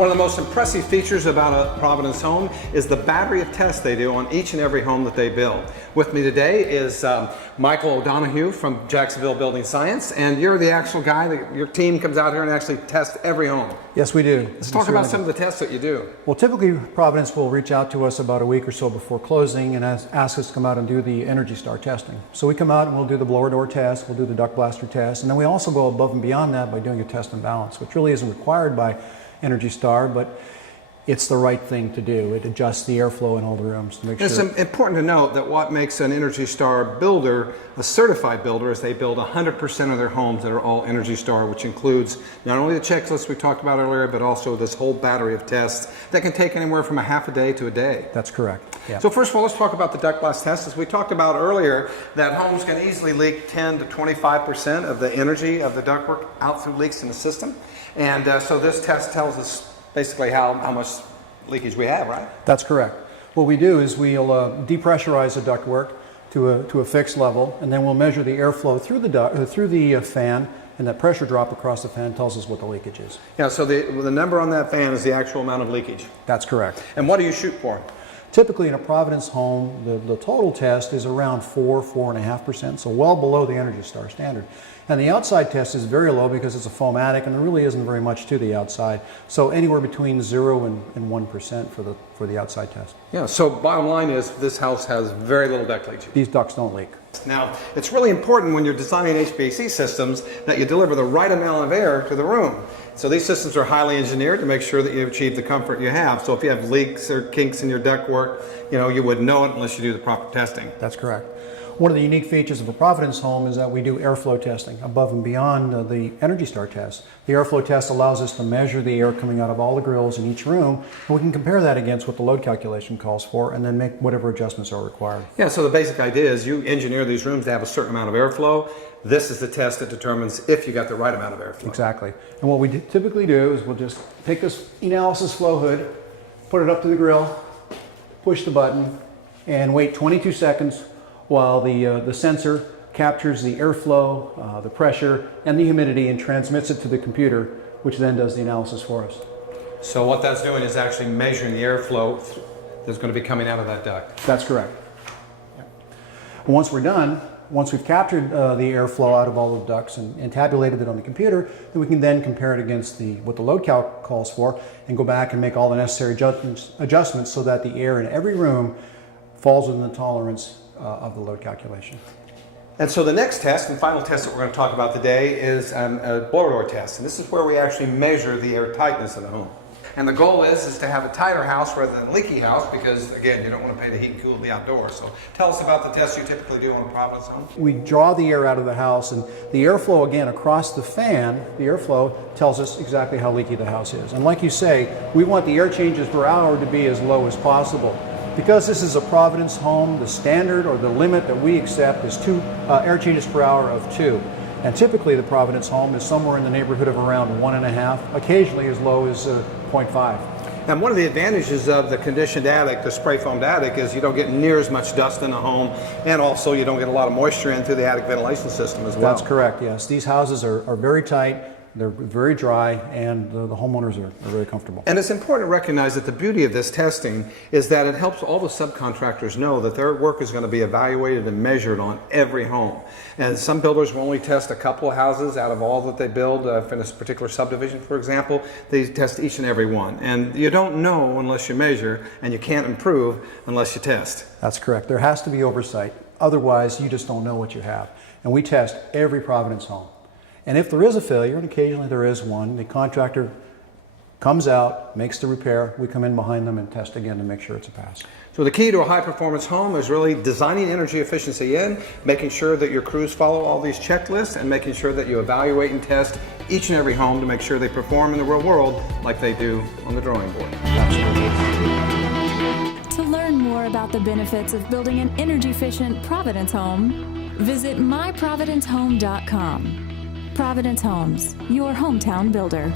One of the most impressive features about a Providence home is the battery of tests they do on each and every home that they build. With me today is Michael O'Donoghue from Jacksonville Building Science, and you're the actual guy that your team comes out here and actually tests every home. Yes, we do. Let's talk about some of the tests that you do. Well, typically Providence will reach out to us about a week or so before closing and ask us to come out and do the ENERGY STAR testing. So we come out and we'll do the blower door test, we'll do the duct blaster test, and then we also go above and beyond that by doing a test and balance, which really isn't required by ENERGY STAR, but it's the right thing to do. It adjusts the airflow in all the rooms to make sure. It's important to note that what makes an ENERGY STAR builder a certified builder is they build 100% of their homes that are all ENERGY STAR, which includes not only the checklist we talked about earlier, but also this whole battery of tests that can take anywhere from a half a day to a day. That's correct. Yeah. So first of all, let's talk about the duct blast test. As we talked about earlier, that homes can easily leak 10 to 25% of the energy of the ductwork out through leaks in the system. And so this test tells us basically how much leakage we have, right? That's correct. What we do is we'll depressurize the ductwork to a fixed level, and then we'll measure the airflow through the fan, and that pressure drop across the fan tells us what the leakage is. Yeah, so the number on that fan is the actual amount of leakage. That's correct. And what do you shoot for? Typically in a Providence home, the total test is around 4.5%, so well below the ENERGY STAR standard. And the outside test is very low because it's a foam attic and there really isn't very much to the outside. So anywhere between 0 and 1% for the outside test. Yeah, so bottom line is this house has very little duct leakage. These ducts don't leak. Now, it's really important when you're designing HVAC systems that you deliver the right amount of air to the room. So these systems are highly engineered to make sure that you achieve the comfort you have. So if you have leaks or kinks in your ductwork, you wouldn't know it unless you do the proper testing. That's correct. One of the unique features of a Providence home is that we do airflow testing above and beyond the ENERGY STAR test. The airflow test allows us to measure the air coming out of all the grills in each room, and we can compare that against what the load calculation calls for and then make whatever adjustments are required. Yeah, so the basic idea is you engineer these rooms to have a certain amount of airflow. This is the test that determines if you got the right amount of airflow. Exactly. And what we typically do is we'll just take this analysis flow hood, put it up to the grill, push the button, and wait 22 seconds while the sensor captures the airflow, the pressure, and the humidity and transmits it to the computer, which then does the analysis for us. So what that's doing is actually measuring the airflow that's going to be coming out of that duct. That's correct. Once we're done, once we've captured the airflow out of all the ducts and tabulated it on the computer, then we can then compare it against what the load calc calls for and go back and make all the necessary adjustments so that the air in every room falls within the tolerance of the load calculation. And so the next test and final test that we're going to talk about today is a blower door test. And this is where we actually measure the air tightness of the home. And the goal is to have a tighter house rather than a leaky house because, again, you don't want to pay to heat and cool the outdoors. So tell us about the tests you typically do on a Providence home. We draw the air out of the house, and the airflow, again, across the fan, the airflow tells us exactly how leaky the house is. And like you say, we want the air changes per hour to be as low as possible. Because this is a Providence home, the standard or the limit that we accept is air changes per hour of 2. And typically the Providence home is somewhere in the neighborhood of around 1.5, occasionally as low as 0.5. And one of the advantages of the conditioned attic, the spray foamed attic, is you don't get near as much dust in the home, and also you don't get a lot of moisture in through the attic ventilation system as well. That's correct, yes. These houses are very tight. They're very dry, and the homeowners are very comfortable. And it's important to recognize that the beauty of this testing is that it helps all the subcontractors know that their work is going to be evaluated and measured on every home. And some builders will only test a couple of houses out of all that they build. For this particular subdivision, for example, they test each and every one. And you don't know unless you measure, and you can't improve unless you test. That's correct. There has to be oversight. Otherwise, you just don't know what you have. And we test every Providence home. And if there is a failure, and occasionally there is one, the contractor comes out, makes the repair, we come in behind them and test again to make sure it's a pass. So the key to a high-performance home is really designing energy efficiency in, making sure that your crews follow all these checklists, and making sure that you evaluate and test each and every home to make sure they perform in the real world like they do on the drawing board. Absolutely. To learn more about the benefits of building an energy-efficient Providence home, visit myprovidencehome.com. Providence Homes, your hometown builder.